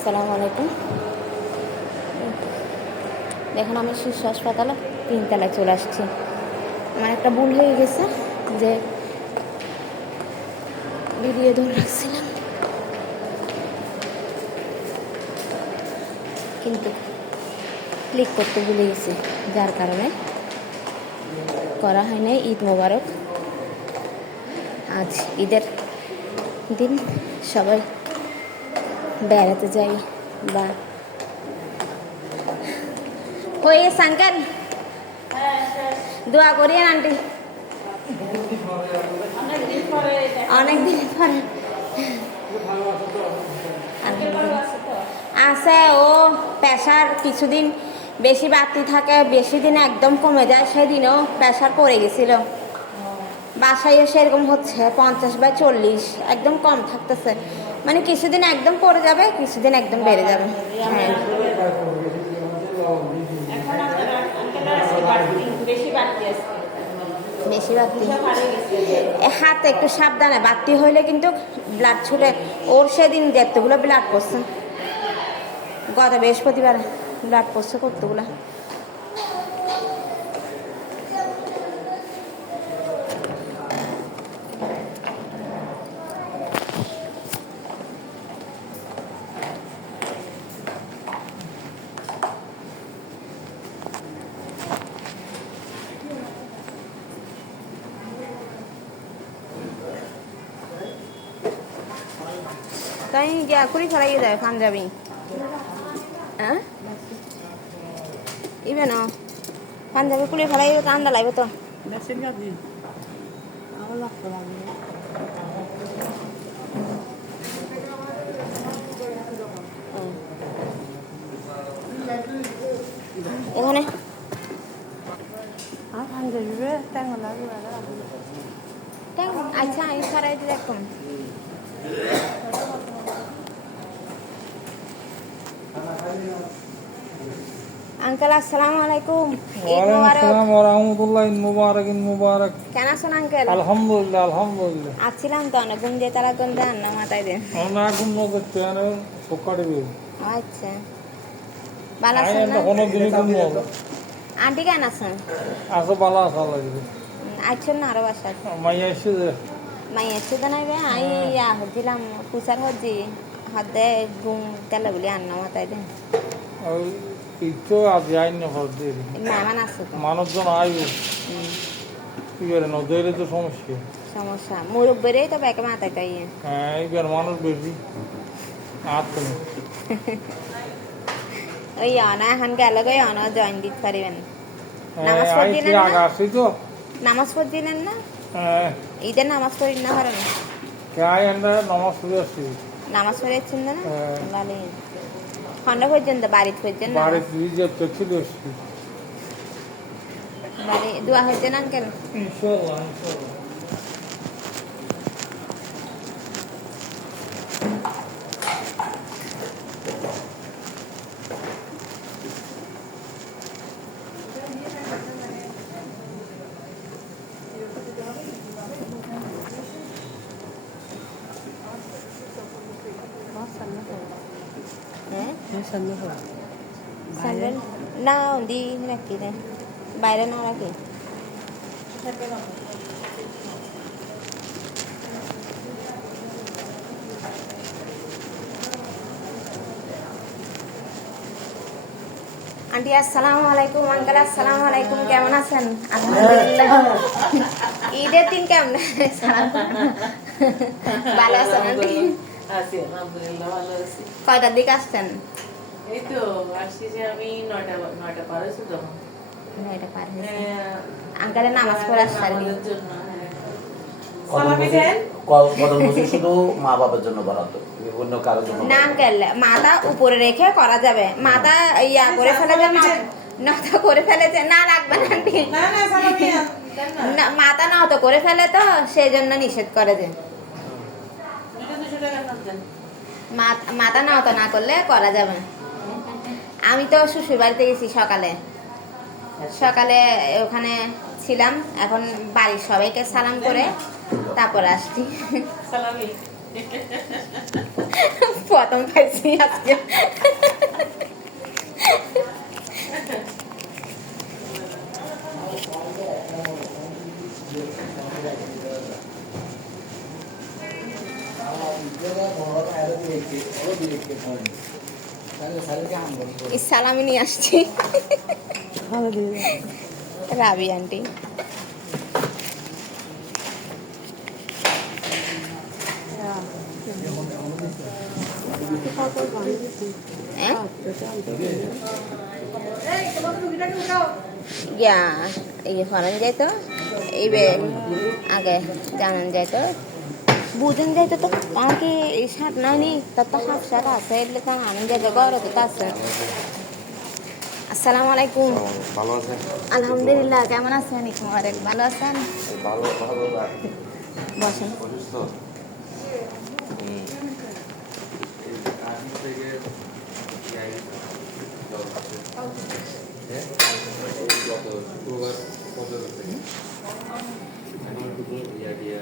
আসসালামু আলাইকুম। দেখুন আমি শিশু হাসপাতালে 3 তলায় চলে আসছি। আমার একটা ভুল হয়ে গেছে যে ভিডিও ধরে রাখছিলাম, কিন্তু ক্লিক করতে ভুলে গেছি, যার কারণে করা হয় নাই। ঈদ মোবারক। আজ ঈদের দিন, সবাই বেড়াতে যাই বা হয়ে গেছে। আঙ্কেল দোয়া করিয়েন আন্টি, অনেকদিন পরে আছে। ও প্রেশার কিছুদিন বেশি বাড়তি থাকে, বেশি দিন একদম কমে যায়। সেদিনও প্রেশার পড়ে গেছিল। বাসায়ও সেরকম হচ্ছে, 50/40 একদম কম থাকতেছে। মানে কিছুদিন একদম পড়ে যাবে, কিছুদিন একদম বেড়ে যাবে। হ্যাঁ, বেশি বাড়তি। হাতে একটু সাবধানে, বাড়তি হইলে কিন্তু ব্লাড ছুটে। ওর সেদিন যেতগুলো ব্লাড পড়ছে, গত বৃহস্পতিবার ব্লাড পড়ছে কতগুলো। তাই গিয়া কুড়ি ফেলাই যায় পাঞ্জাবি। হ্যাঁ ইবে না পাঞ্জাবি কুড়ি ফেলাই ঠান্ডা লাগবে তো। এখানে আচ্ছা আমি সারাই দিই এখন। আঙ্কেল আসসালামু আলাইকুম। মুবারক। কেন আছেন আঙ্কেল? আলহামদুলিল্লাহ আলহামদুলিল্লাহ। আসছিলাম তো অনেকক্ষণ দিয়ে, তারা কোন দেন না মাথায় দেন। আচ্ছা ভালো আছেন না? আন্টি কেন আছেন? আচ্ছা না আরো বাসা মাই এসে তো নাই আই ইয়া হচ্ছিলাম কুচার হচ্ছি হাতে ঘুম তেলে বলি আন্না মাথায় দেন। মেহমান আছে তো, মানুষজন আইব কি করে নদীরে তো সমস্যা। সমস্যা মুরগ বেড়েই তো ব্যাকে মাথায় তাই। হ্যাঁ এইবার মানুষ বেশি আর তো ওই অনা এখন গেল গই অনা জয়েন দিতে পারিবেন। নামাজ পড়ছিলেন না? আসি তো নামাজ পড়ছিলেন না? হ্যাঁ ঈদের নামাজ পড়ি না পারেন? নামাজ পড়ে আসছি। নামাজ পড়েছেন না? ভালো খন্ড পর্যন্ত বাড়িতে পড়ছেন না? বাড়ি দোয়া হয়েছেন আঙ্কেল? ইনশাআল্লাহ ইনশাআল্লাহ। স্যান্ডেল না দি রাখি রে, বাইরে না রাখি। আন্টি আসসালামু আলাইকুম। আঙ্কেল আসসালামু আলাইকুম। কেমন আছেন? আলহামদুলিল্লাহ। ঈদের দিন কেমন? ভালো আছেন আন্টি? কয়টার দিকে আসছেন? এই তো আসছি যে আমি 9টা পার হয়েছে তো। 9টা পার হয়েছে। আঙ্কেলের নামাজ পড়ে আসছে আর কি। শুধু মা বাবার জন্য বরাদ্দ, অন্য কারোর জন্য না আঙ্কেল, মাথা উপরে রেখে করা যাবে। মাথা ইয়া করে ফেলে যে নটা করে ফেলেছে, না রাখবে না আন্টি। না মাথা নত করে ফেলে তো সেই জন্য নিষেধ করে যে মাথা নত না করলে করা যাবে। আমি তো শ্বশুর বাড়িতে গেছি সকালে, সকালে ওখানে ছিলাম। এখন বাড়ির সবাইকে সালাম করে তারপর আসছি। প্রথম পাইছি আজকে। সালামি নিয়ে আসছি রাবি আন্টি। ইয়া ইয়ে করেন যাইতো এইবে আগে জানান যাইতো বুঝেন যাইতো তো আমাকে এই শার্ট নাইনি তার তো হাফ শার্ট আছে এগুলো তো আনন্দ যাইতো গরম তো আছে। আসসালামু আলাইকুম। ভালো আছেন? আলহামদুলিল্লাহ, কেমন আছেন? ইকমারেক ভালো আছেন? ভালো ভালো বসেন। অসুস্থ শুক্রবার পর্যন্ত থেকে এখন একটু ইয়া দিয়া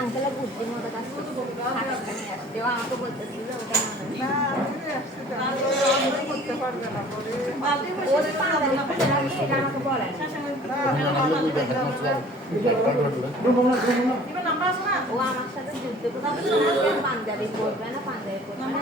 আঙ্কেলের বুদ্ধিমতো কাজ করতে আমাকে বলতেছিল ওটা আমাকে বলে ও আমার সাথে যুদ্ধ করতে পাঞ্জাবি করবে না পাঞ্জাবি করবে না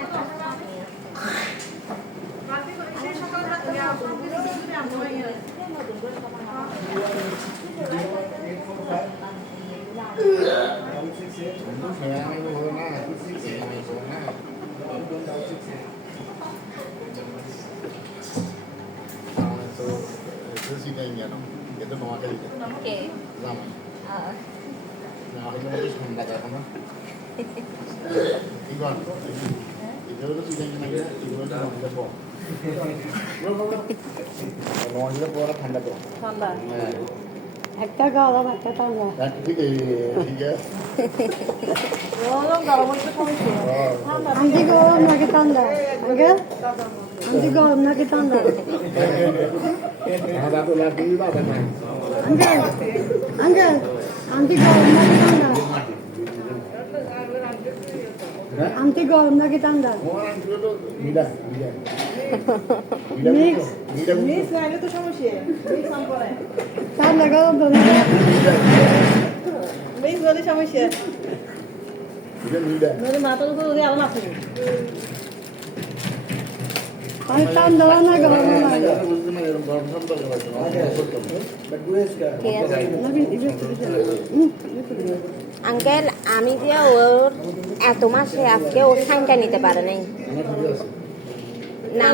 ঠান্ডা তো ঠান্ডা একটা গরম একটা ঠান্ডা ঠিক আছে গরম গরম হচ্ছে কমছে আন্টি গরম নাকি ঠান্ডা আঙ্কেল আন্টি গরম নাকি ঠান্ডা আঙ্কেল আঙ্কেল আন্টি গরম নাকি ঠান্ডা আন্টি গরম নাকি ঠান্ডা মিক্স মিক্স নাইলে তো সমস্যা মিক্স আম করে ঠান্ডা গরম তো মিক্স বলে সমস্যা মেরে মাথার উপর উড়ে আলো মাথা আমি ঠান্ডা না গরম না আঙ্কেল আমি যে ওর এত মাসে আজকে ওর সাইনটা নিতে পারে নাই না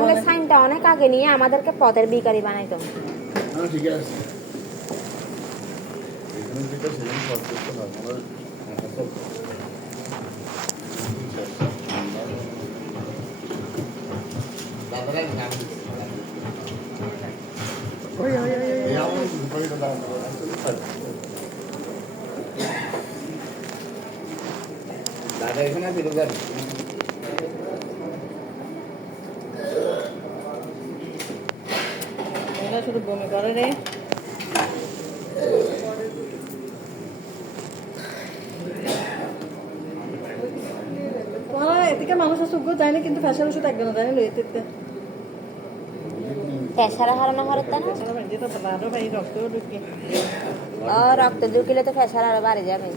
হলে সাইনটা অনেক আগে নিয়ে আমাদেরকে পথের বিকারি বানাইতো। ঠিক আছে এখানে যেটা সেখানে সলভ করতে হয় দাদারা গান দাদা এখানে আছে দাদা শুধু বমি করে রে এদিকে মানুষের সুখ যায় না কিন্তু ফ্যাশন ওষুধ একদম যায় না লইতে প্রেসার হারানো হরে তা না রক্ত ঢুকে রক্ত ঢুকিলে তো প্রেসার আরো বাড়ে যাবে।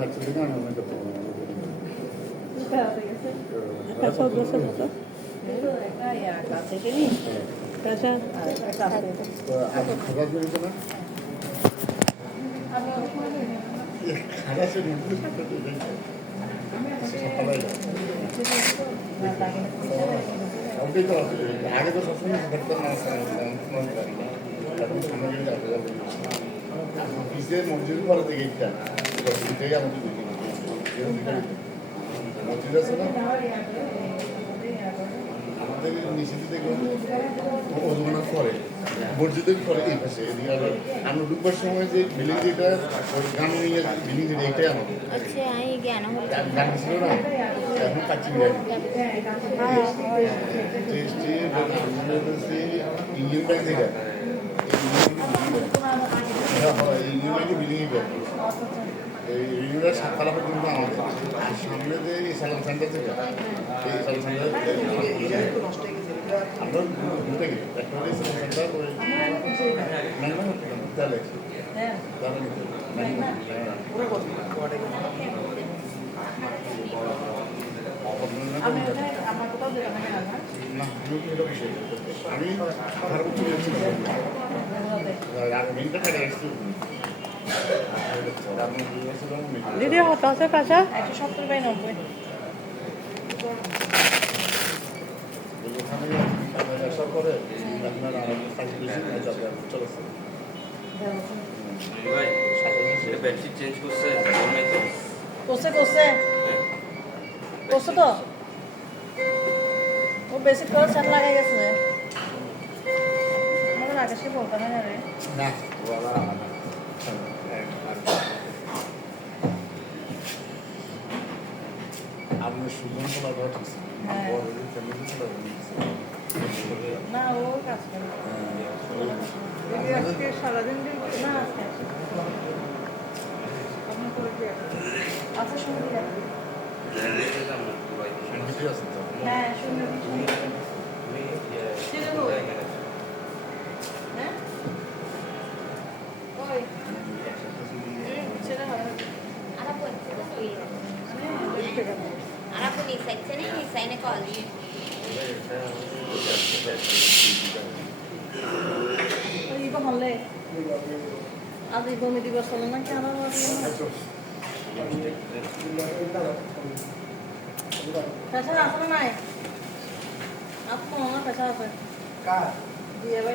বাচ্চাদের গান অনেকটা একটা আগে তো সবসময় ঘটতো না, এখন সামনে গেলে দেখা যাবে। অফিসের মসজিদ পরে থেকে এইটা মসজিদটাই আমাদের মসজিদ আছে না আমাদের নিষেধ থেকে ওজমানা করে মসজিদের করে এই পাশে এদিকে আবার আমরা ঢুকবার সময় যে বিল্ডিং যেটা ওই গ্রামীণ বিল্ডিং যেটা এটাই আমাদের আচ্ছা আমি জ্ঞান হল গান ছিল না এখন কাচ্চি ইঞ্জিন ব্যাংক থেকে ইঞ্জিন ব্যাংকে বিল্ডিংই করে এই রিনিউয়ার সাততলা পর্যন্ত আমাদের আর সামনে যে এই সালাম সেন্টার থেকে এই সালাম সেন্টার আমরা ঘুরতে গেছি একটা হলে সালাম সেন্টার ওই তাহলে না আমি ঘর চলে যাচ্ছিলাম মিনিটটা কাটে আসছি দিদি কত আছে পয়সা? 170/90 ওখানে আসার পরে আপনার আমাদের বেশি চলেছে ভাই সেটা বেডশিট চেঞ্জ করছে নাই তো করছে তো ও বেশি করে সাত লাগাই গেছে আমাদের আকাশে বলতে হয় না রে না ওরা আমি সুজন খোলা ঘর ঠিক না ও কাজ করে আজকে সারাদিন না আজকে আপনি করে দিয়ে আচ্ছা শুনুন সঙ্গীতই আছে তো হ্যাঁ শুনুন হ্যাঁ ওই সেটা হবে Aku di sini call. 이거 할래. 아직 이거 못 입었어. 난 캐나 봐. 괜찮아, 소나. 아프고 나 괜찮아. 까. 뒤에 봐.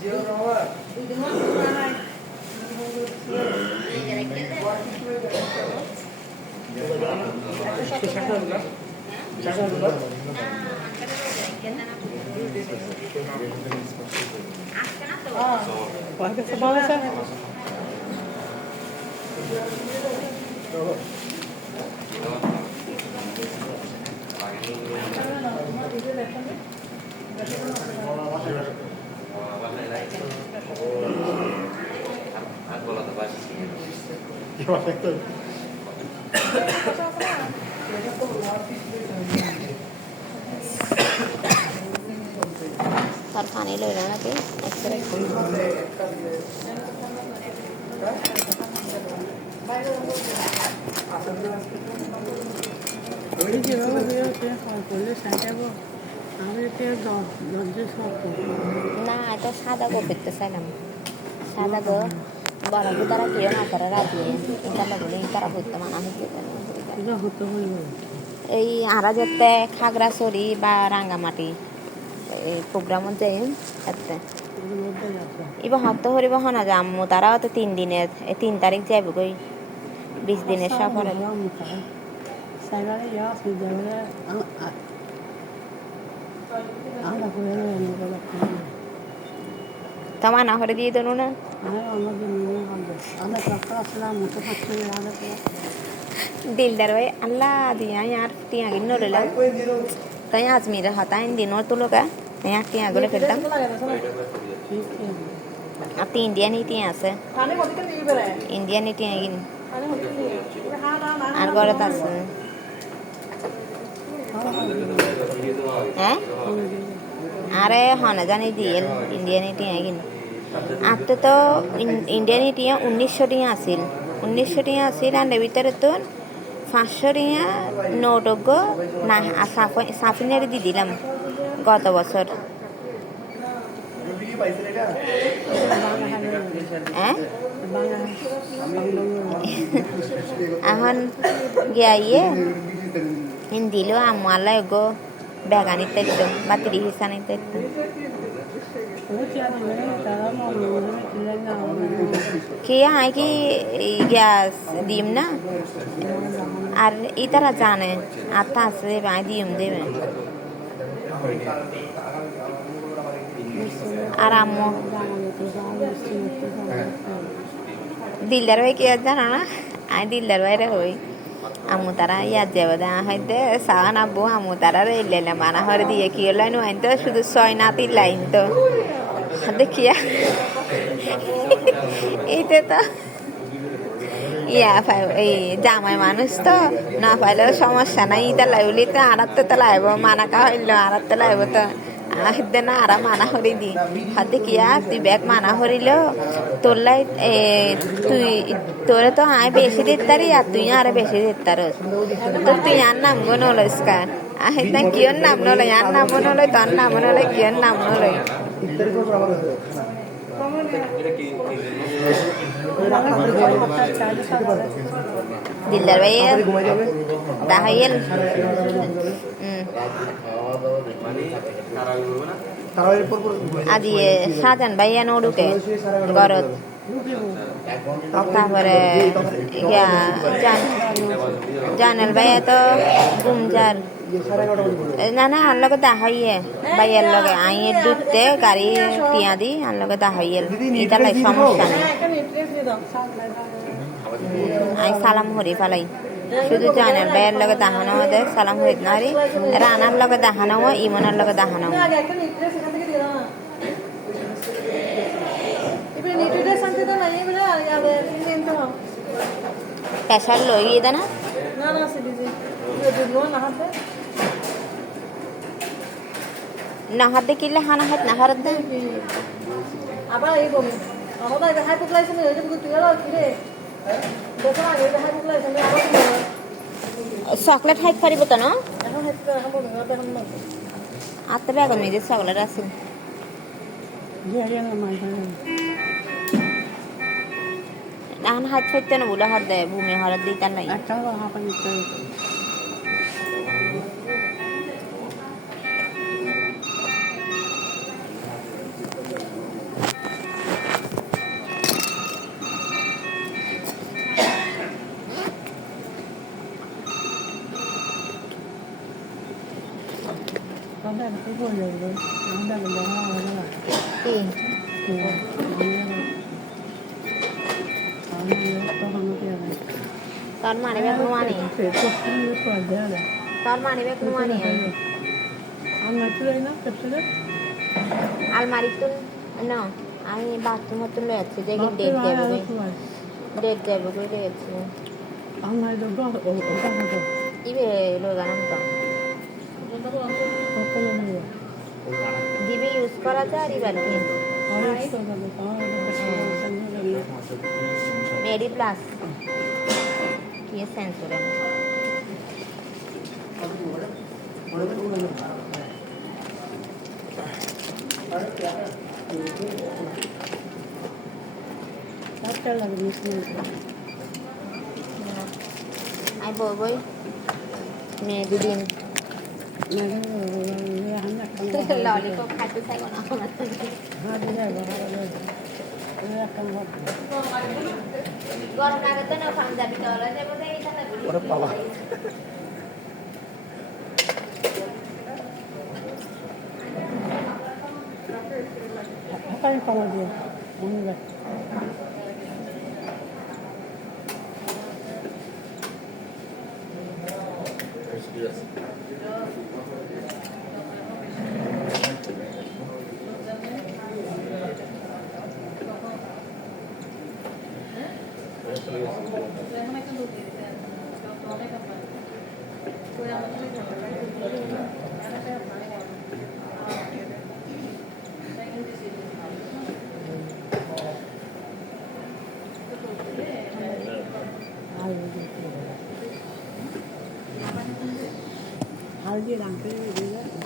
지어 나와. 이거 뭐 하나. পয়সা ভালো আছে? আর বলা তো ভাই Sar khane lo na ke extra ওই যেভাবে হয়েছে করলে সাঁটাবো আমি দরজা সব না এটা সাদা গো করতে চাইলাম সাদা গো বড় গো তারা কেউ না তারা রাজি এটা বলে তারা করতে মানা হচ্ছে হতে হইব এই আরা যেতে খাগড়াছড়ি বা রাঙ্গামাটি এই প্রোগ্রামত যাই এতে এবার হত হরিব হনা যামু তারা তো 3 দিনের 3 তারিখ যাইব কই 20 দিনের সফরে সাইবারে যাওয়া সুযোগে আমরা করে তোমার না হরে দিয়ে দেন না আমাদের নিয়ে আমরা সরকার আসলাম মতো থাকতে दिलदार भाई अल्लाह दिया यार तिया गिन नो लेला कहीं आजमीर हता इन दिनों तो लोग यहाँ तिया गोले करता अब तो इंडियन ही तिया से खाने को दिक्कत नहीं बेरा इंडियन ही तिया गिन खाने को दिक्कत नहीं हां ना আর গড়ে আছে হ্যাঁ আরে হনা জানি দিয়েল ইন্ডিয়ান ही तिया गिन अब तो इंडियन ही तिया 1900 টিয়া আছিল 1900 টিয়া আছিল আর ভিতরে তো 500 টিয়া নোটগ না সাফিনের দি দিলাম গত বছর হ্যাঁ এখন গিয়া ইয়ে দিল আম্মালা গো বেগানি তেতো বাতিরি হিসানি তেতো কি হয় কি গ্যাস দিম না আর ইতারা জানে আত্মা আছে ভাই দিম দেবে আর আম্মু দিলদার ভাই কি আর জানো না আমি দিলদার ভাইরে হই আমু তারা ইয়াদ যাবো দেখা হইতে সাহান আব্বু আমু তারা রেলে মানা হরে দিয়ে কি লাইন আইন তো শুধু 6 নাতির লাইন তো দেখিয়া এইটা তো ইয়া এই জামাই মানুষ তো না পাইলেও সমস্যা নাই ইটা লাইবলি তো আড়াতে তো লাইব মানা কা হইল আড়াতে লাইব তো আহিদে না আরা মানা হরি দি হাতে কিয়া তুই ব্যাগ মানা হরিল তোর লাই তুই তোরে তো আয় বেশি দিতারি আর তুই আরে বেশি দিতার তো তুই আর নাম গো নলস্কার আহিদে কিয়র নাম নলয় আর নাম নলয় তোর নাম নলয় কিয়র নাম নলয় দিলদার ভাই দাহাইল আদিয়ে সাজান ভাইয়া নড়ুকে গরত তারপরে ইয়া জানাল ভাইয়া তো গুমজার না না আর লগে দাহাইয়ে ভাইয়ার লগে আইয়ের দুধতে গাড়ি টিয়া দি আর লগে দাহাইয়েল এটা লাই সমস্যা নেই আই সালাম হরি ফালাই শুধু জানাল ভাইয়ার লগে দাহানো দে সালাম হরিত নারি রানার লগে দাহানো ইমনের লগে দাহানো প্রেশার লই দে না নাহাত দেখিলে হানা হাত নাহারত দে আবার এই বমি আমাদের এটা হাই পোকলাইছে না এটা কিন্তু তুই আর কি রে দেখো আগে এটা হাই পোকলাইছে না আবার চকলেট খাইতে পারিব তো না এখন হেতে এখন বমি হবে এখন না আত্মা বেগন নিজে চকলেট আছে এখন হাত ফাইতে না বলে হাত দেয় ভূমি হারাত দিতে নাই তোর মানে বেগ নুয়ানি তোর মানে বেগ নুয়ানি আলমারি তুল না আমি বাথরুম তুল যাচ্ছি যে ডেট যাবো করে গেছি ইবে লোগানাম তো দিবে ইউজ করা যায় আর এবার মেরি প্লাস কি সেন্সর আই বই মেয়ে দুদিন ললিপপ খাইতে চাই না গরম লাগে তো না পাঞ্জাবি চলে যাবো ওরে বাবা হাতায় পাওয়া দিয়ে মনে রাখ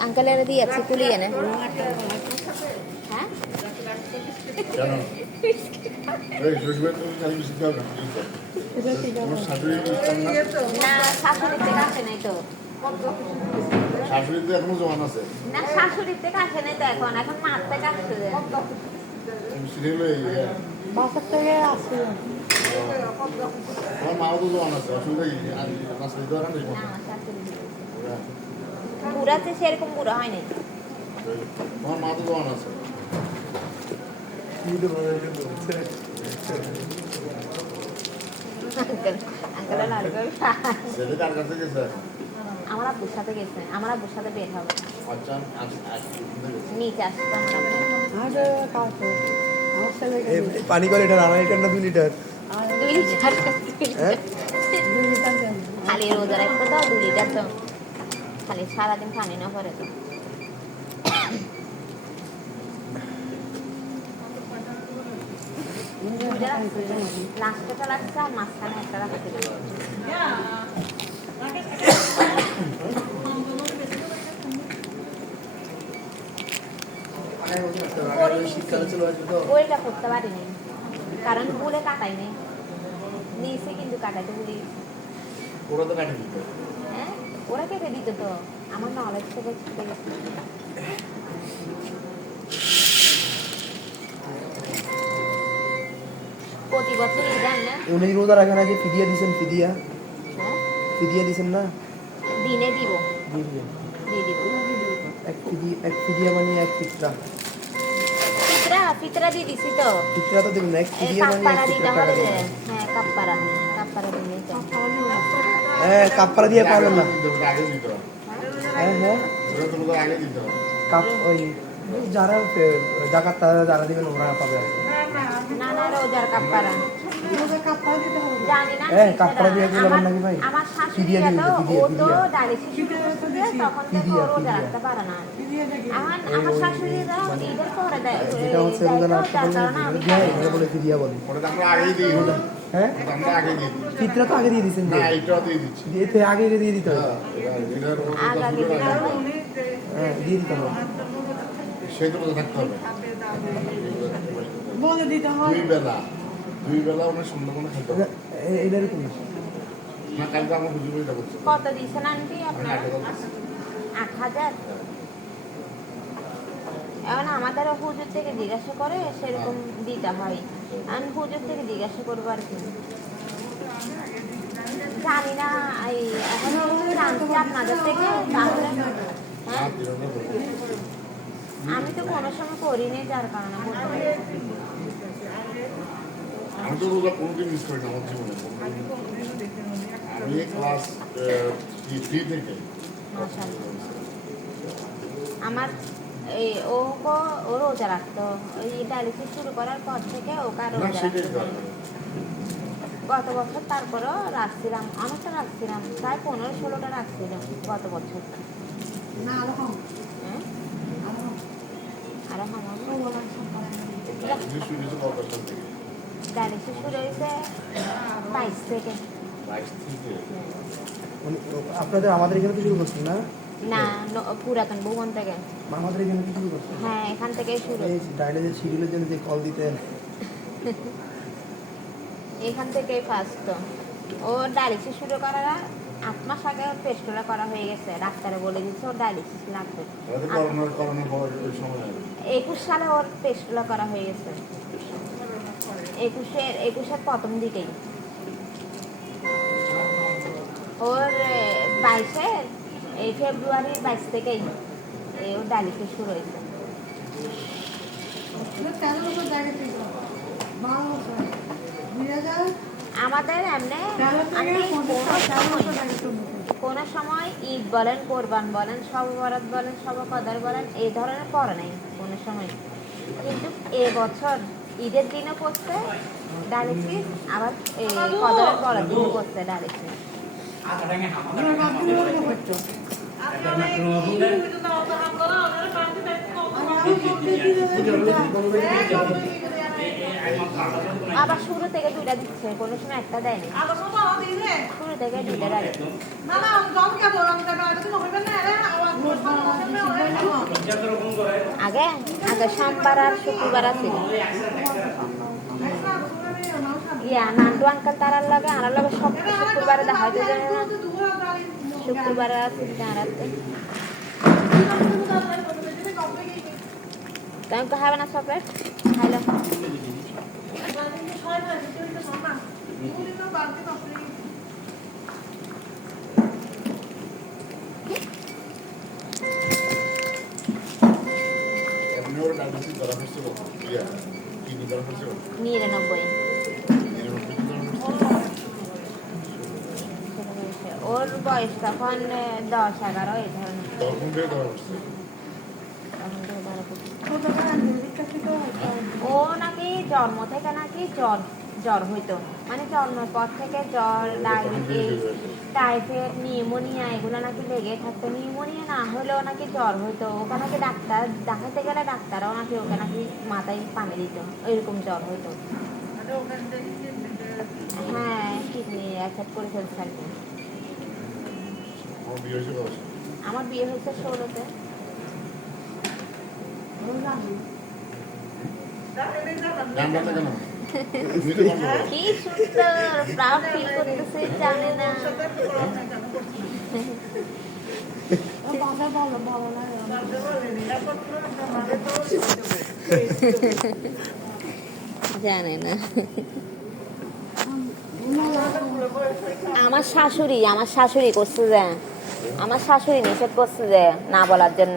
আঙ্কেলের দিয়েছি কুলিয়ে না হ্যাঁ কেন এই শ্বশুরবাড়ি তুমি খালি বেশি খাও না তোমার শাশুড়ি ইসলাম না না শাশুড়ির থেকে আসে নাই তো শাশুড়ি তো এখনো জোয়ান আছে না শাশুড়ির থেকে আসে নাই তো এখন এখন মার থেকে আসছে সিরিয়াল বাসার থেকে আসছে তোমার মাও তো জোয়ান আছে অসুবিধা কি আর নাস্তা দিতে পারেন না শাশুড়ি বুড়াতে সেরকম বুড়া হয় নাই তোমার মা তো জোয়ান আছে আঙ্কেল লাগবে ছেলে তার কাছে গেছে আমার আব্বুর সাথে গেছে আমার আব্বুর সাথে বের হবে আচ্ছা নিচে আসতে আর কাছে আমার ছেলেকে পানি করে এটা 2.5 লিটার না 2 লিটার 2 লিটার হ্যাঁ 2 লিটার দেন খালি রোজা রাখতে দাও 2 লিটার তো খালি সারাদিন পানি না পরে তো লাস্টটা লাগছে আর মাঝখানে একটা রাখতে শীতকালে চলে আসবে তো ওইটা করতে পারিনি কারণ ভুলে কাটাই নেই নিচে কিন্তু কাটাইতে ভুলে গেছি। ওরা তো কাটে দিত হ্যাঁ ওরা কেটে দিত তো আমার নলেজ থেকে ছুটে গেছে প্রতি বছর জান না উনি রোজা রাখেন না যে ফিদিয়া দিছেন হ্যাঁ ফিদিয়া দিছেন না দিনে দিব দিয়ে দিবেন। দিয়ে দিব এক ফিদিয়া মানে এক ফিতরা ফিতরা দিয়ে দিছি তো ফিতরা তো দেবেন না এক ফিদিয়া মানে কাপ্পারা এক দিতে ফিতরা টাকা হবে দেবেন হ্যাঁ কাপ্পারা দিলে তো হ্যাঁ কাপড়া দিয়ে পাবেন না আগে দিতে হবে হ্যাঁ হ্যাঁ ওরা তো আগে দিতে হবে ওই যারা জাকাত তারা যারা দিবেন ওরা পাবে আর কি। না না রোজার কাপ্পারা রোজা কাপড় দিতে হবে জানি না হ্যাঁ, কাপ্পারা দিয়ে দিলে আমার- নাকি ভাই? আমার শাশুড়ি ফিদিয়া দিবেন তো, তো, ফিদিয়া, ও তো ফিদিয়া। ডায়ালিসিস শুরু করছে তখন থেকে ফিদিয়া, ও রোজা ফিদিয়া। রাখতে পারে না দিয়ে দেখি আমার শাশুড়ি তো ঈদের পরে দেয় যেটা হচ্ছে রোজা না যার কারণে আমি দিয়ে এটা বলে ফিদিয়া বলে ওটা তো আমরা আগেই দিই ওটা হ্যাঁ আমরা আগে দিয়ে দিই ফিতরা তো আগে দিয়ে দিছেন না এইটা দিয়ে দিচ্ছি এতে আগে দিয়ে দিতে হবে এটার আগে আগে দিতে হবে। হ্যাঁ দিয়ে দিতে হবে সেই তো মতো থাকতে হবে বলে দিতে হয় দুই বেলা আমরা সুন্দরবনে খেতে হবে এটারই কোন না কালকে আমার হুজুর এটা করছে কত দিয়েছেন আন্টি আমি আপনার 8,000 8,000 এখন আমাদের হুজুর থেকে জিজ্ঞাসা করে সেরকম দিতে হয় আমি হুজুর থেকে জিজ্ঞাসা করবো আর কি জানি না এই এখন জানছি আপনাদের থেকে তাহলে হ্যাঁ আমি তো কোনো সময় করিনি যার কারণে বলতে পারি। আমি তো রোজা কোনোদিন মিস করি না আমার জীবনে আমি ক্লাস 3 থেকে মাশাআল্লাহ। আমার এই ও রোজা রাখতো ওই ডায়ালিসিস শুরু করার পর থেকে ওকে আর না রোজা সেটাই রাখতো দরকার গত বছর তারপরও রাখছিলাম অনেকটা রাখছিলাম প্রায় 15-16টা রাখছিলাম গত বছর না আলহাম হ্যাঁ আরো আমার জিনিস শুরু হয়েছে কলকাতা থেকে ডায়ালিসিস শুরু হয়েছে 22 থেকে 22 থেকে আপনাদের আমাদের এখানে তো শুরু করছেন না না পুরাতন ভুবন থেকে আমাদের এখানে কি শুরু করছেন হ্যাঁ এখান থেকেই শুরু এই ডায়ালিসিস শিডিউলের জন্য যে কল দিতেন এখান থেকেই ফার্স্ট ও ডায়ালিসিস শুরু করার 8 মাস আগে ওর পেস্টোলা করা হয়ে গেছে ডাক্তারে বলে দিচ্ছে ওর ডায়ালিসিস লাগবে আমাদের করোনার পর ওই সময় আর কি। 21 সালে ওর পেস্টোলা করা হয়ে গেছে 21-এর প্রথম দিকেই ওর 22-এর এই ফেব্রুয়ারির 22 থেকেই ওর ডায়ালিসিস শুরু হয়েছে 13 বছর জায়গা থেকে 12 বছর 2000 আমাদের এমনি 13 থেকে আমি 14 বছর জায়গা থেকে কোনো সময় ঈদ বলেন কোরবান বলেন সব বরাত বলেন সব কদর বলেন এই ধরনের পড়ে নাই কোনো সময় কিন্তু এবছর ঈদের দিনও করছে ডায়ালিসিস আবার এই কদরের পরের দিনও করছে ডায়ালিসিস আমরা বাথরুমে বলে করতো আবার শুরু থেকে 2টা দিচ্ছে কোনো সময় একটা দেয়নি শুরু থেকে 2টা ডায়ালিসিস আগে আগে সোমবার আর শুক্রবার আছিল ইয়া নান্টু আঙ্কাল তারার লগে আর লগে সব শুক্রবারে দেখা হইতে জানে না শুক্রবারে আছিল তারাতে তুমি খাবে না চকলেট খাইলো এমনি ওর ডায়াবেটিস ধরা পড়ছে কত? ইয়া, কিডনি ধরা পড়ছে কত? 99 নিরানব্বই কি ধরা পড়ছে? ওর বয়স তখন 10-11 এই ধরনের তখন থেকে ধরা পড়ছে। ও নাকি জন্ম থেকে নাকি জ্বর হইতো মানে জন্মের পর থেকে জ্বর ডায়াবেটিস টাইফয়েড নিউমোনিয়া এগুলো নাকি লেগে থাকতো নিউমোনিয়া না হলেও নাকি জ্বর হইতো ওকে নাকি ডাক্তার দেখাতে গেলে ডাক্তারও নাকি ওকে নাকি মাথায় পানি দিত এরকম জ্বর হইতো হ্যাঁ কিডনি অ্যাফেক্ট করে ফেলছে আর কি আমার বিয়ে হয়েছে কত? আমার বিয়ে হয়েছে 16-তে গান বাজনা কেন? বুঝতে পারবো না। কি সুন্দর প্রাউড ফিল করতেছে জানে না জানে না আমার শাশুড়ি করছে যে আমার শাশুড়ি নিষেধ করছে যে না বলার জন্য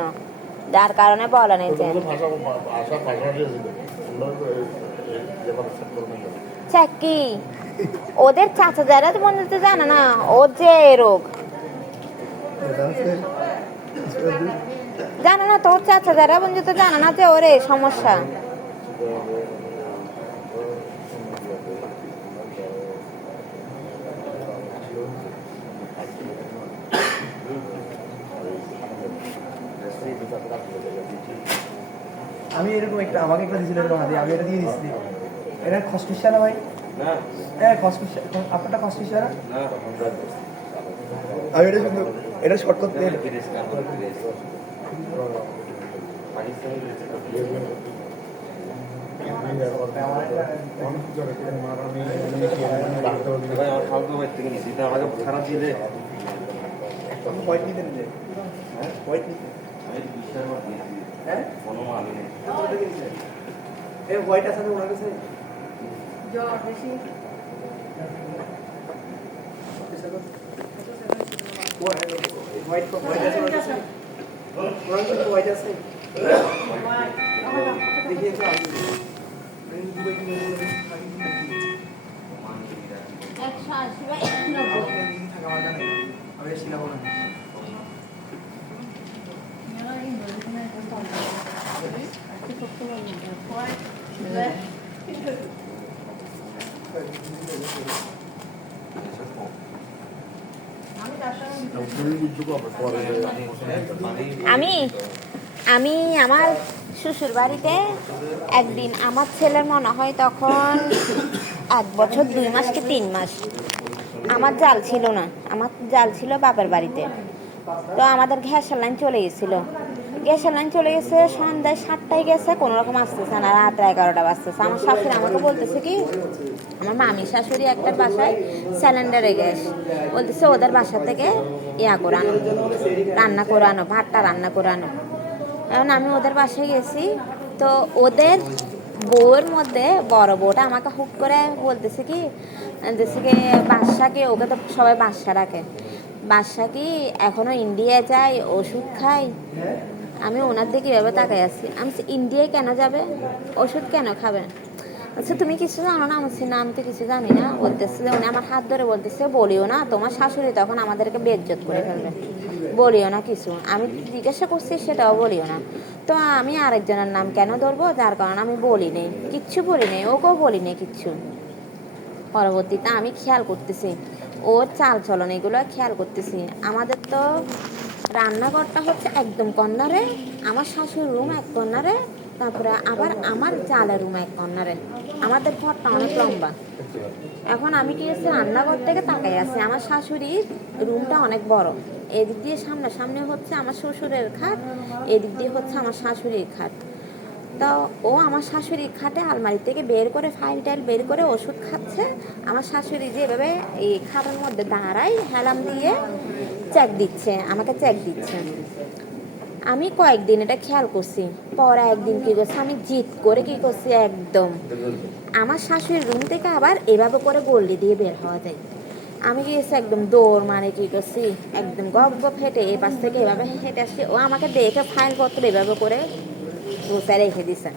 যার কারণে বলে নেই যে ওদের ভাষা পাশাপাশি আছে তো। আমরা যেভাবে সেট করবো না। চাকি ওদের চাচা যারা তো মনে হচ্ছে জানে না ওর যে রোগ জানে না তোর চাচা যারা বন্ধু তো জানে না যে ওর এই সমস্যা আমি এরকম একটা আমাকে একটা দিয়েছিল এরকম হাতে আমি এটা দিয়ে দিচ্ছি এটা খসখসা না ভাই না হ্যাঁ খসখসা আপনারটা খসখসা না না আমি এটা শুধু এটা শর্ট করতে বিদেশ কাপড় বিদেশ পাকিস্তানি ভাই আমার খালতো ভাই থেকে নিছি আমাকে খারাপ দিলে হোয়াইট নিতে নিলে হোয়াইট নিতে আমি বিশ্বাস করে দিয়েছি হ্যাঁ কোনো আমি নেই এ হোয়াইট আছে না ওনার কাছে হোয়াইট হোয়াইট আছে ওনার কাছে হোয়াইট আছে দেখি একটু আমি দুবাই কি বলবো 180 ভাই থাকা মাঝে নেই আমি শিখাবো না আমি আমার শ্বশুর বাড়িতে একদিন আমার ছেলের মনে হয় তখন 1 বছর 2 মাস কি 3 মাস আমার জাল ছিল না আমার জাল ছিল বাপের বাড়িতে তো আমাদের গ্যাসের লাইন চলে গেছিলো গ্যাসের লাইন চলে গেছে সন্ধ্যায় 7টায় গেছে কোনো রকম আসতেছে না রাত 11টা বাজতেছে আমার শাশুড়ি আমাকে বলতেছে কি আমার মামি শাশুড়ি একটা বাসায় সিলিন্ডারে গ্যাস বলতেছে ওদের বাসা থেকে ইয়া করে আনো রান্না করে আনো ভাতটা রান্না করে আনো এখন আমি ওদের বাসায় গেছি তো ওদের বউয়ের মধ্যে বড় বউটা আমাকে হুক করে বলতেছে কি বাদশাকে ওকে তো সবাই বাদশা রাখে বাদশা কি এখনো ইন্ডিয়া যায় ওষুধ খায় আমি ওনার দিকে কীভাবে তাকাই আছি আমি ইন্ডিয়ায় কেন যাবে ওষুধ কেন খাবে আচ্ছা তুমি কিছু জানো না আমার না আমি তো কিছু জানি না বলতেছে উনি আমার হাত ধরে বলতেছে বলিও না তোমার শাশুড়ি তখন আমাদেরকে বেজ্জত করে ফেলবে বলিও না কিছু আমি জিজ্ঞাসা করছি সেটাও বলিও না তো আমি আরেকজনের নাম কেন ধরবো যার কারণে আমি বলি নেই কিচ্ছু বলি নেই ওকেও বলি নেই কিচ্ছু পরবর্তীতে আমি খেয়াল করতেছি ওর চাল চলন এগুলো খেয়াল করতেছি আমাদের তো রান্নাঘরটা হচ্ছে একদম কর্নারে আমার শাশুর রুম এক কর্নারে তারপরে আবার আমার চালের রুম এক কর্নারে আমাদের ঘরটা অনেক লম্বা এখন আমি কি হচ্ছে রান্নাঘর থেকে তাকাই আছি আমার শাশুড়ির রুমটা অনেক বড় এদিক দিয়ে সামনে হচ্ছে আমার শ্বশুরের খাট, এদিক দিয়ে হচ্ছে আমার শাশুড়ির খাট। তো ও আমার শাশুড়ির খাটে আলমারি থেকে বের করে ফাইল টাইল বের করে ওষুধ খাচ্ছে। আমার শাশুড়ি যেভাবে এই খাটের মধ্যে দাঁড়ায় হেলাম দিয়ে চেক দিচ্ছে, আমাকে চেক দিচ্ছে। আমি কয়েকদিন এটা খেয়াল করছি। পরে একদিন কী করছি, আমি জিদ করে কী করছি, একদম আমার শাশুড়ির রুম থেকে আবার এভাবে করে গল্লি দিয়ে বের হওয়া যায়। আমি গিয়েছি একদম দৌড় মানে কী করছি, একদম গপ গপ হেঁটে এ পাশ থেকে এভাবে হেঁটে আসছি। ও আমাকে দেখে ফাইলপত্র এভাবে করে গুছায় রেখে দিছে।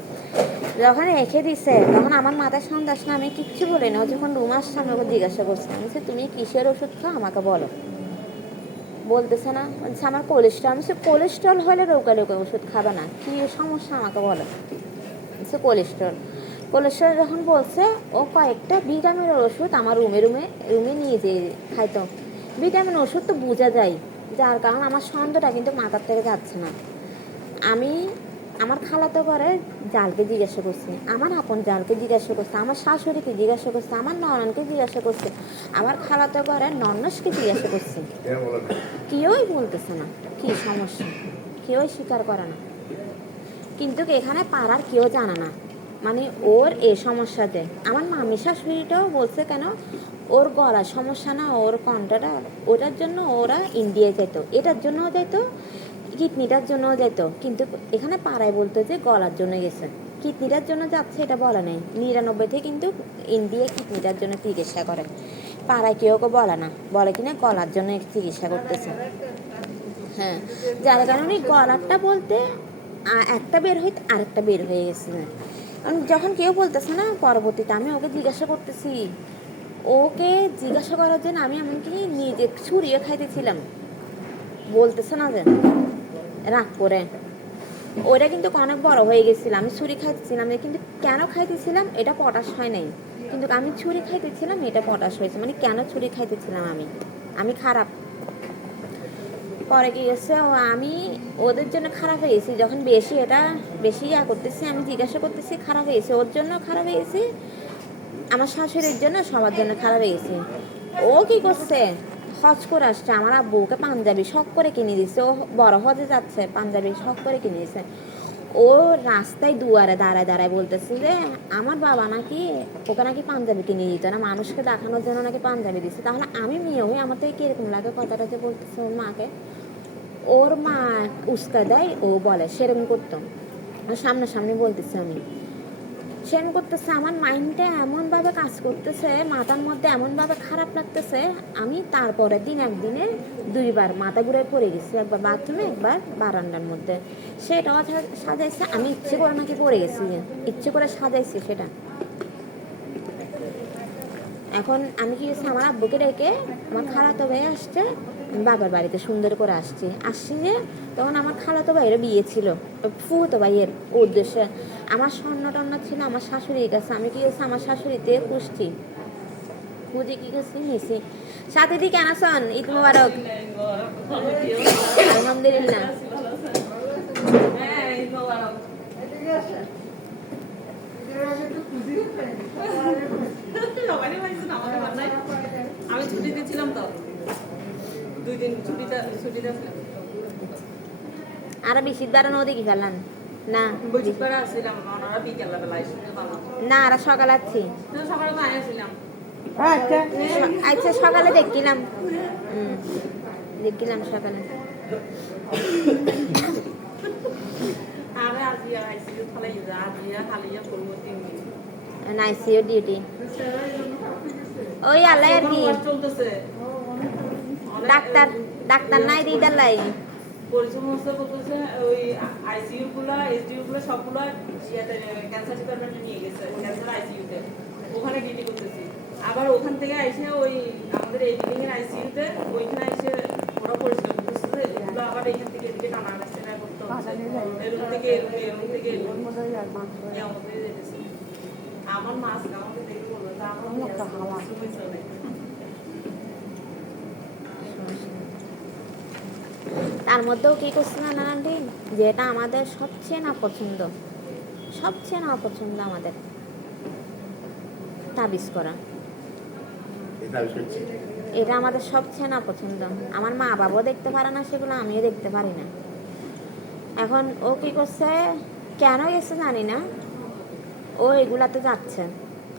যখন রেখে দিছে তখন আমার মাথায় সন্দেশ না, আমি কিচ্ছু বলি না। ও যখন রুম আসছে আমি ওকে জিজ্ঞাসা করছি, আমি বলছি তুমি কিসের ওষুধ খাও আমাকে বলো। বলতেছে না, বলছে আমার কোলেস্ট্রল। আমি বলছি কোলেস্ট্রল হলে রোগালে ওষুধ খাবে না, কী সমস্যা আমাকে বলো। বলছে কোলেস্ট্রল যখন বলছে, ও কয়েকটা ভিটামিনের ওষুধ আমার রুমে নিয়ে যেয়ে খাইতো। ভিটামিন ওষুধ তো বোঝা যায়, যার কারণ আমার সন্দেহটা কিন্তু মাথার থেকে যাচ্ছে না। আমি আমার খালাতো ঘরে জালকে জিজ্ঞাসা করছি, আমার আপন জালকে জিজ্ঞাসা করছে, আমার শাশুড়িকে জিজ্ঞাসা করছে, আমার নননকে জিজ্ঞাসা করছে, আমার খালাতো ঘরের নন্নসকে জিজ্ঞাসা করছি, কেউই বলতেছে না কি সমস্যা, কেউই স্বীকার করে না। কিন্তু এখানে পাড়ার কেউ জানে না মানে ওর এই সমস্যাতে। আমার মামি শাশুড়িটাও বলছে কেন ওর গলার সমস্যা না, ওর কণ্ঠটা, ওটার জন্য ওরা ইন্ডিয়া যেত, এটার জন্যও যেত, কিডনিটার জন্যও যেত। কিন্তু এখানে পাড়ায় বলতো যে গলার জন্য গেছে, কিডনিটার জন্য যাচ্ছে এটা বলা নেই। 99 কিন্তু ইন্ডিয়া কিডনিটার জন্য চিকিৎসা করে, পাড়ায় কেউ বলে না, বলে কিনা গলার জন্য চিকিৎসা করতেছে। হ্যাঁ, যার কারণে গলারটা বলতে একটা বের হইতে আরেকটা বের হয়ে গেছে। কারণ যখন কেউ বলতেছে না, পরবর্তীতে আমি ওকে জিজ্ঞাসা করতেছি, ওকে জিজ্ঞাসা করার জন্য আমি এমনকি নিজে ছুরিও খাইতেছিলাম, বলতেছে না যে রাগ করে। ওটা কিন্তু অনেক বড় হয়ে গেছিল, আমি ছুরি খাইতেছিলাম, কিন্তু কেন খাইতেছিলাম এটা পটাশ হয় নাই, কিন্তু আমি ছুরি খাইতেছিলাম এটা পটাশ হয়েছে। মানে কেন ছুরি খাইতেছিলাম আমি খারাপ। পরে কি গেছে, আমি ওদের জন্য খারাপ হয়েছি, যখন বেশি ইয়া করতেছি, আমি জিজ্ঞাসা করতেছি খারাপ হয়েছে, ওর জন্য খারাপ হয়েছি, আমার শাশুড়ির জন্য, সবার জন্য খারাপ হয়েছি। ও কি করছে, হজ করে আসছে, আমার আব্বুকে পাঞ্জাবি শখ করে কিনে দিছে, ও বড় হজে যাচ্ছে, পাঞ্জাবি শখ করে কিনে দিছে। ও রাস্তায় দুয়ারে দাঁড়ায় বলতেছে যে আমার বাবা নাকি ওকে নাকি পাঞ্জাবি কিনে দিত না, মানুষকে দেখানোর জন্য নাকি পাঞ্জাবি দিচ্ছে। তাহলে আমি মেয়ে হয়ে আমার থেকে কিরকম লাগে কথাটা যে বলতেছে ওর মাকে। ওর মা উস্কা দেয়, ও বলে সেরকম করতাম, সামনাসামনি বলতেছে আমি সেরকম করতেছে। আমার মাইন্ডটা এমনভাবে কাজ করতেছে, মাথার মধ্যে এমনভাবে খারাপ লাগতেছে। আমি তারপরের দিন একদিনে 2বার মাথা ঘুরে পড়ে গেছি, একবার বাথরুমে, একবার বারান্দার মধ্যে। সেটাও সাজাইছে, আমি ইচ্ছে করে নাকি পড়ে গেছি, ইচ্ছে করে সাজাইছি সেটা। এখন আমি কি হয়েছি, আমার আব্বুকে ডেকে, আমার খালাতো ভাই আসছে, আমি বাবার বাড়িতে সুন্দর করে আসছি যে তখন আমার খালাতো ভাইয়েরও বিয়ে ছিল, ফুতো ভাইয়ের উদ্দেশ্যে। আমার স্বর্ণ টন্ন ছিল আমার শাশুড়ির কাছে। আমি কি হয়েছে, আমার শাশুড়িতে খুঁজে কি করছি নিয়েছি। সাথে দিকে কেন শোন, ঈদ মুবারক। আলহামদুলিল্লাহ। আমি ছুটিতে ছিলাম তো, 2 দিন ছুটিতে ছিলাম। আরো বেশি দাঁড়ানো দেখি ফেলান না, বুঝতে আসছিলাম, ওনারা বিকেলা বেলা এসে না আর সকালে আছি, সকালে তো আসছিলাম। আচ্ছা সকালে দেখলাম সকালে। আরে আজিয়া আইসিইউ ফালাইয়া, আজিয়া খালিয়া করব 3 দিন নাইসিও ডিউটি ওই আল্লাহ আর কি চলতেছে। ডাক্তার নাই দিদার লাই পরিসংস্থা করতেছে, ওই আইসিইউ গুলা, এসডিইউ গুলা সবগুলা ক্যান্সার ডিপার্টমেন্টে নিয়ে গেছে, ক্যান্সার আইসিইউতে, ওখানে ডিউটি করতেছি। আবার ওখান থেকে আইসে ওই আমাদের এই বিল্ডিং এর আইসিইউতে, ওইখানে এসে ওরা পরিষ্কার করতেছে, এগুলো আবার এইখান থেকে এদিকে টানা টানা করতে হচ্ছে, এরুম থেকে আমার মাছ আমাকে দেখে বললো তা আমার তার মধ্যেও কি করছে না নানানটি, যেটা আমাদের সবচেয়ে না পছন্দ আমাদের তাবিজ করা। এটা আবিষ্কার ছিল। এটা আমাদের সবচেয়ে না পছন্দ। আমার মা বাবাও দেখতে পারে না সেগুলো, আমিও দেখতে পারি না। এখন ও কী করছে, কেন গেছে জানি না, ও এগুলাতে যাচ্ছে।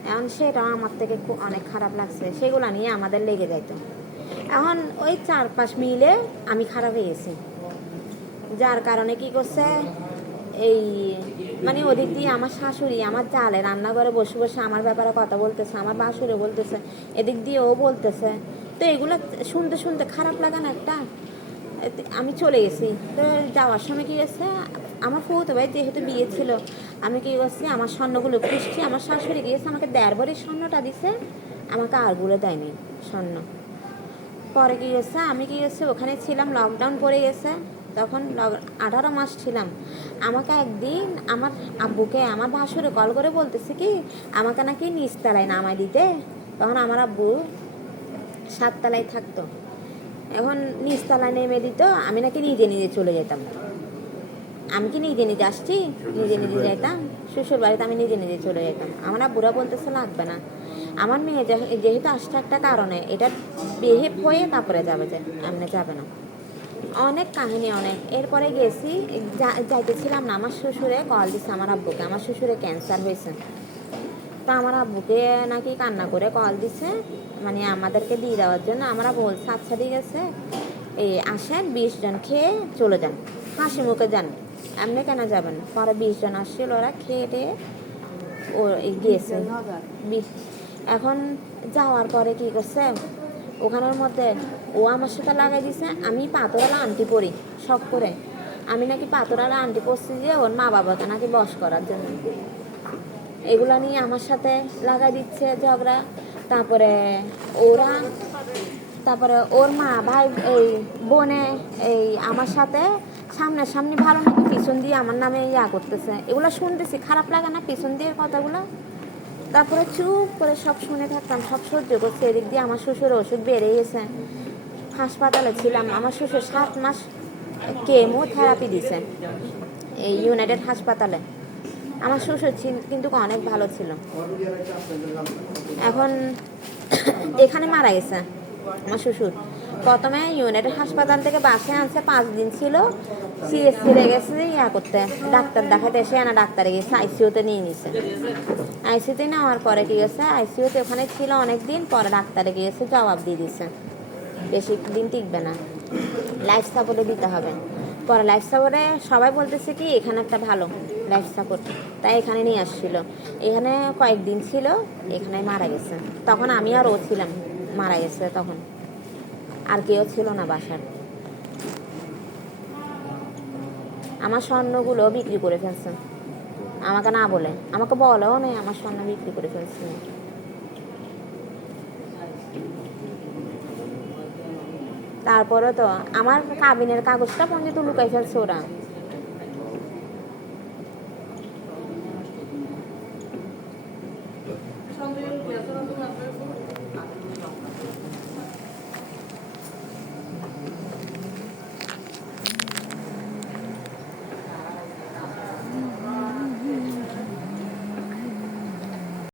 এখন সেটা আমার থেকে অনেক খারাপ লাগছে, সেগুলো নিয়ে আমাদের লেগে যাইতো। এখন ওই 4-5 মিলে আমি খারাপ হয়ে গেছি, যার কারণে কি করছে, এই মানে ওদিক দিয়ে আমার শাশুড়ি আমার জালে রান্নাঘরে বসে বসে আমার ব্যাপারে কথা বলতেছে, আমার বাসুরে বলতেছে, এদিক দিয়ে ও বলতেছে। তো এগুলো শুনতে শুনতে খারাপ লাগে না একটা। আমি চলে গেছি। তো যাওয়ার সময় কী গেছে, আমার ফুফুতো ভাই যেহেতু বিয়ে ছিল, আমি কী করছি, আমার স্বর্ণগুলো খুঁজছি। আমার শাশুড়ি গিয়েছে আমাকে 1.5 ভরির স্বর্ণটা দিছে, আমাকে আরগুলো দেয়নি স্বর্ণ। পরে কী গেছে, আমি কী গেছে ওখানে ছিলাম, লকডাউন পড়ে গেছে, তখন 18 মাস ছিলাম। আমাকে একদিন আমার আব্বুকে আমার ভাসুরে কল করে বলতেছে কি আমাকে নাকি নিচতলায় নামাই দিতে। তখন আমার আব্বু 7 তলায় থাকতো। এখন নিচতলায় নেমে দিত, আমি নাকি নিজে নিজে চলে যেতাম। আমি কি নিজে নিজে আসছি, নিজে নিজে যেতাম শ্বশুর বাড়িতে, আমি নিজে নিজে চলে যেতাম। আমার আব্বুরা বলতেছে লাগবে না, আমার মেয়ে যেহেতু আসছে একটা কারণে, এটা বিহেভ হয়ে তারপরে যাবে, যে এমনি যাবে না। অনেক কাহিনী অনেক। এরপরে গেছি, যাইতেছিলাম না, আমার শ্বশুরে কল দিচ্ছে আমার আব্বুকে, আমার শ্বশুরে ক্যান্সার হয়েছে। তো আমার আব্বুকে নাকি কান্না করে কল দিছে, মানে আমাদেরকে দিয়ে দেওয়ার জন্য। আমরা বলছি আচ্ছা ঠিক আছে, এই আসেন 20 জন খেয়ে চলে যান, হাসি মুখে যান, এমনি কেন যাবেন। পরে 20 জন আসছিল, ওরা খেয়ে টেয়ে ও গিয়েছে। এখন যাওয়ার পরে কী করছে, ওখানের মধ্যে ও আমার সাথে লাগাই দিছে, আমি পাথরালা আন্টি পরি শখ করে। আমি নাকি পাথরালা আন্টি পরছি যে ওর মা বাবাকে নাকি বশ করার জন্য। এগুলা নিয়ে আমার সাথে লাগাই দিচ্ছে ঝগড়া। তারপরে ওর মা ভাই এই বোনে এই আমার সাথে সামনাসামনি ভালো নাকি পিছন দিয়ে আমার নামে করতেছে। এগুলো শুনতেছি, খারাপ লাগে না পিছন দিয়ে কথাগুলো? তারপরে চুপ করে সব শুনে থাকতাম, সব সহ্য করছি। এদিক দিয়ে আমার শ্বশুর ওষুধ বেড়ে গেছে, হাসপাতালে ছিলাম। আমার শ্বশুর 7 মাস কেমোথেরাপি দিছে এই ইউনাইটেড হাসপাতালে। আমার শ্বশুর কিন্তু অনেক ভালো ছিল। এখন এখানে মারা গেছে আমার শ্বশুর। প্রথমে ইউনাইটেড হাসপাতাল থেকে বাসায় আনছে, 5 দিন ছিল, সিএসসি গেছে করতে, ডাক্তার দেখাতে। এসে না ডাক্তারে গেছে, আইসিইউতে নিয়ে নিছে। আইসিইউতে নেওয়ার পরে কি গেছে, আইসিইউতে ওখানে ছিল অনেক দিন, পরে ডাক্তারে গিয়েছে, জবাব দিয়ে দিছে বেশি দিন টিকবে না, লাইফ সাপোর্টে দিতে হবে। পরে লাইফ সাপোর্টে সবাই বলতেছে কি এখানে একটা ভালো লাইফ সাপোর্ট, তাই এখানে নিয়ে আসছিল। এখানে কয়েকদিন ছিল, এখানে মারা গেছে। তখন আমি আর ও ছিলাম, মারা গেছে তখন, আর কেউ ছিল না বাসার। আমার স্বর্ণগুলো বিক্রি করে ফেলছে, আমাকে না বলে, আমাকে বলেও নেই, আমার স্বর্ণ বিক্রি করে ফেলছে। তারপরে তো আমার কাবিনের কাগজটা পর্যন্ত লুকাই ফেলছে ওরা।